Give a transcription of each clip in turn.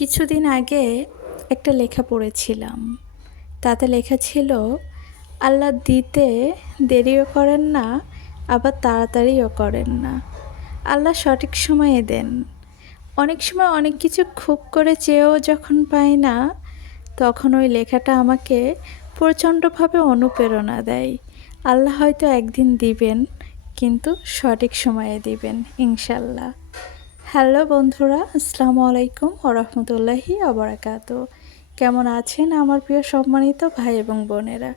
কিছুদিন আগে একটা লেখা পড়েছিলাম। তাতে লেখা ছিল, আল্লাহ দিতে দেরিও করেন না, আবার তাড়াতাড়িও করেন না। আল্লাহ সঠিক সময়ে দেন। অনেক সময় অনেক কিছু খুব করে চেয়েও যখন পাই না, তখন ওই লেখাটা আমাকে প্রচণ্ডভাবে অনুপ্রেরণা দেয়। আল্লাহ হয়তো একদিন দিবেন, কিন্তু সঠিক সময়ে দিবেন, ইনশাল্লাহ। হ্যালো বন্ধুরা, আসসালামু আলাইকুম ওরহমতুল্লাহি আবরাকাত কেমন আছেন আমার প্রিয় সম্মানিত ভাই এবং বোনেরা?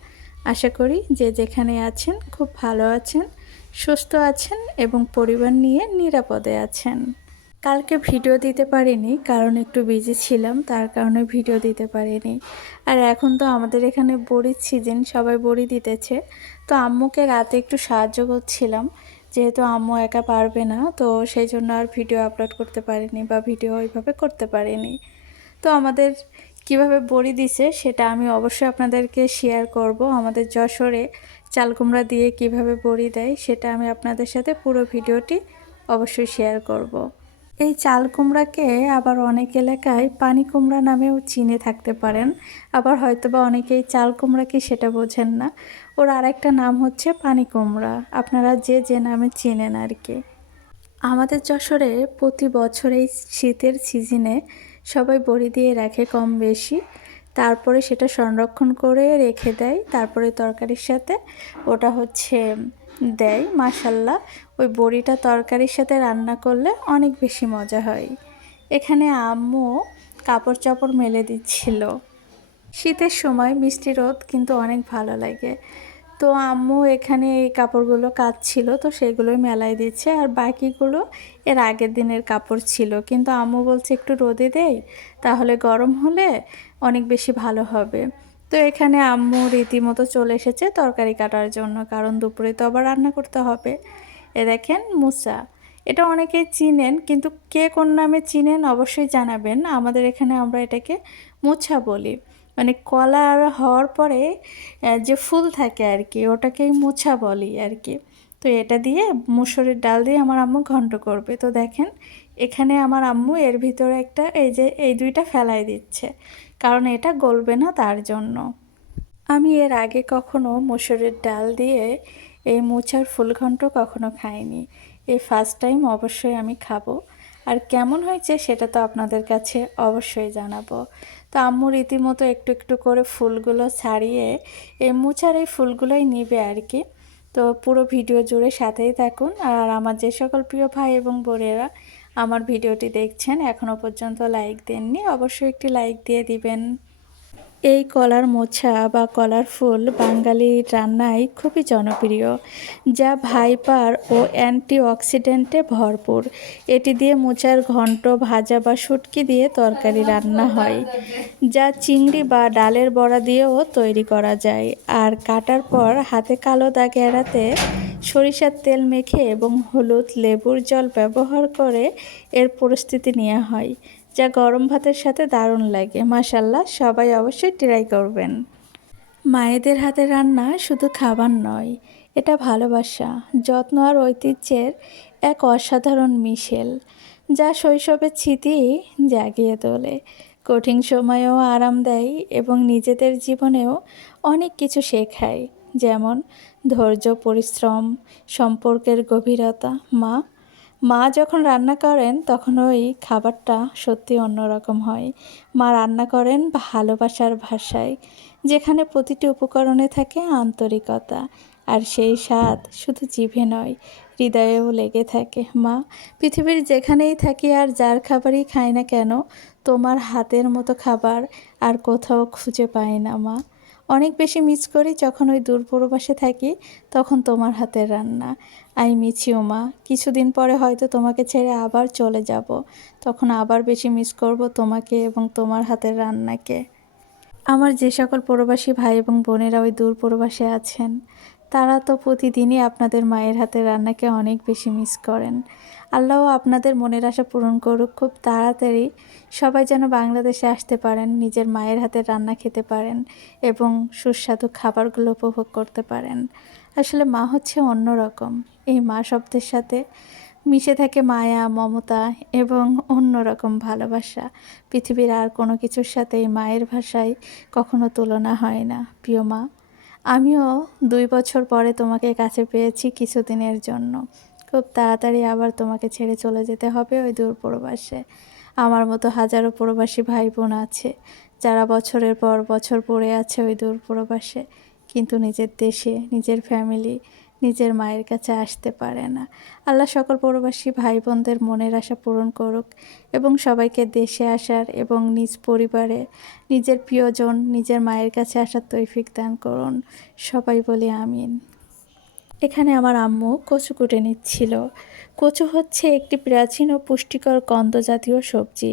আশা করি যে যেখানে আছেন খুব ভালো আছেন, সুস্থ আছেন এবং পরিবার নিয়ে নিরাপদে আছেন। কালকে ভিডিও দিতে পারিনি, কারণ একটু বিজি ছিলাম, তার কারণে ভিডিও দিতে পারিনি। আর এখন তো আমাদের এখানে বড়ির সিজন সবাই বড়ি দিতেছে। তো আম্মুকে রাতে একটু সাহায্য করছিলাম। যেহেতু আম্মু একা পারবে না, তো সেই জন্য আর ভিডিও আপলোড করতে পারিনি বা ভিডিও ওইভাবে করতে পারিনি তো আমাদের কীভাবে বড়ি দিছে সেটা আমি অবশ্যই আপনাদেরকে শেয়ার করব আমাদের যশোরে চালকুমড়া দিয়ে কীভাবে বড়ি দেয় সেটা আমি আপনাদের সাথে পুরো ভিডিওটি অবশ্যই শেয়ার করব। এই চাল কুমড়াকে আবার অনেক এলাকায় পানি কুমড়া নামেও চিনে থাকতে পারেন। আবার হয়তো হয়তোবা অনেকেই চাল কুমড়াকে সেটা বোঝেন না। ওর আর একটা নাম হচ্ছে পানি কুমড়া। আপনারা যে যে নামে চেনেন আর কি। আমাদের যশোরে প্রতি বছর এই শীতের সিজনে সবাই বড়ি দিয়ে রাখে কম বেশি। তারপরে সেটা সংরক্ষণ করে রেখে দেয়। তারপরে তরকারির সাথে ওটা হচ্ছে দেয় মাসাল্লাহ ওই বড়িটা তরকারির সাথে রান্না করলে অনেক বেশি মজা হয়। এখানে আম্মু কাপড় চাপড় মেলে দিচ্ছিল। শীতের সময় মিষ্টি রোদ কিন্তু অনেক ভালো লাগে। তো আম্মু এখানে এই কাপড়গুলো কাচ্ছিল তো সেগুলোই মেলায় দিচ্ছে। আর বাকিগুলো এর আগের দিনের কাপড় ছিল। কিন্তু আম্মু বলছে, একটু রোদে দেই, তাহলে গরম হলে অনেক বেশি ভালো হবে। তো এখানে আম্মু রীতিমতো চলে এসেছে তরকারি কাটার জন্য, কারণ দুপুরে তো আবার রান্না করতে হবে। এ দেখেন মুসা, এটা অনেকেই চিনেন, কিন্তু কে কোন নামে চিনেন অবশ্যই জানাবেন। আমাদের এখানে আমরা এটাকে মুছা বলি। মানে কলা আর হওয়ার পরে যে ফুল থাকে আর কি, ওটাকেই মোছা বলি আর কি। তো এটা দিয়ে মুসুরির ডাল দিয়ে আমার আম্মু ঘন্ট করবে। তো দেখেন, এখানে আমার আম্মু এর ভিতরে একটা, এই যে, এই দুইটা ফেলাই দিচ্ছে। কারণ এটা গলবে না তার জন্য। আমি এর আগে কখনো মুসুরির ডাল দিয়ে এই মোচার ফুলঘণ্ট কখনো খাইনি। এই ফার্স্ট টাইম অবশ্যই আমি খাব। আর কেমন হয়েছে সেটা তো আপনাদের কাছে অবশ্যই জানাব। তো আম্মু রীতিমতো একটু একটু করে ফুলগুলো ছাড়িয়ে, এই মুছার এই ফুলগুলোই নিবে আর কি। তো পুরো ভিডিও জুড়ে সাথেই থাকুন। আর আমার যে সকল প্রিয় ভাই এবং বোনেরা আমার ভিডিওটি দেখছেন এখনও পর্যন্ত লাইক দেননি, অবশ্যই একটি লাইক দিয়ে দিবেন। এই কলার মোছা বা কলার ফুল বাঙালি রান্নায় খুবই জনপ্রিয়, যা ভাইপার ও অ্যান্টি অক্সিডেন্টে ভরপুর। এটি দিয়ে মোচার ঘন্ট, ভাজা বা শুটকি দিয়ে তরকারি রান্না হয়, যা চিংড়ি বা ডালের বড়া দিয়েও তৈরি করা যায়। আর কাটার পর হাতে কালো দাগ এড়াতে সরিষার তেল মেখে এবং হলুদ লেবুর জল ব্যবহার করে এর পরিস্থিতি নেওয়া হয়। যা গরম ভাতের সাথে দারুণ লাগে। মাসাল্লাহ সবাই অবশ্যই ট্রাই করবেন। মায়েদের হাতে রান্না শুধু খাবার নয়, এটা ভালোবাসা, যত্ন আর ঐতিহ্যের এক অসাধারণ মিশেল, যা শৈশবের স্মৃতি জাগিয়ে তোলে। কঠিন সময়েও আরাম দেয় এবং নিজেদের জীবনেও অনেক কিছু শেখায়, যেমন ধৈর্য, পরিশ্রম, সম্পর্কের গভীরতা। মা মা যখন রান্না করেন, তখন ওই খাবারটা সত্যি অন্যরকম হয়। মা রান্না করেন ভালোবাসার ভাষায়, যেখানে প্রতিটি উপকরণে থাকে আন্তরিকতা, আর সেই স্বাদ শুধু জিভে নয়, হৃদয়েও লেগে থাকে। মা, পৃথিবীর যেখানেই থাকি আর যার খাবারই খাই না কেন, তোমার হাতের মতো খাবার আর কোথাও খুঁজে পায় না মা। অনেক বেশি মিস করি যখন ওই দূর পূর্বাসে থাকি, তখন তোমার হাতের রান্না। আই মিছিও মা। কিছুদিন পরে হয়তো তোমাকে ছেড়ে আবার চলে যাব। তখন আবার বেশি মিস করব তোমাকে এবং তোমার হাতের রান্নাকে। আমার যে সকল প্রবাসী ভাই এবং বোনেরা ওই দূর প্রবাসে আছেন তারা তো প্রতিদিনই আপনাদের মায়ের হাতের রান্নাকে অনেক বেশি মিস করেন। আল্লাহ আপনাদের মনের আশা পূরণ করুক, খুব তাড়াতাড়ি সবাই যেন বাংলাদেশে আসতে পারেন, নিজের মায়ের হাতের রান্না খেতে পারেন এবং সুস্বাদু খাবারগুলো উপভোগ করতে পারেন। আসলে মা হচ্ছে অন্যরকম এই মা শব্দের সাথে মিশে থাকে মায়া, মমতা এবং অন্যরকম ভালোবাসা। পৃথিবীর আর কোনো কিছুর সাথে এই মায়ের ভাষায় কখনো তুলনা হয় না। প্রিয় মা আমিও দুই বছর পরে তোমাকে কাছে পেয়েছি কিছুদিনের জন্য। খুব তাড়াতাড়ি আবার তোমাকে ছেড়ে চলে যেতে হবে ওই দূর প্রবাসে আমার মতো হাজারো প্রবাসী ভাই বোন আছে, যারা বছরের পর বছর পড়ে আছে ওই দূর প্রবাসে কিন্তু নিজের দেশে, নিজের ফ্যামিলি নিজের মায়ের কাছে আসতে পারে না। আল্লাহ সকল প্রবাসী ভাই বোনদের মনের আশা পূরণ করুক এবং সবাইকে দেশে আসার এবং নিজ পরিবারে নিজের প্রিয়জন নিজের মায়ের কাছে আসার তৈফিক দান করুন। সবাই বলি আমিন। এখানে আমার আম্মু কচু কুটে নিচ্ছিল। কচু হচ্ছে একটি প্রাচীন ও পুষ্টিকর কন্দ জাতীয় সবজি।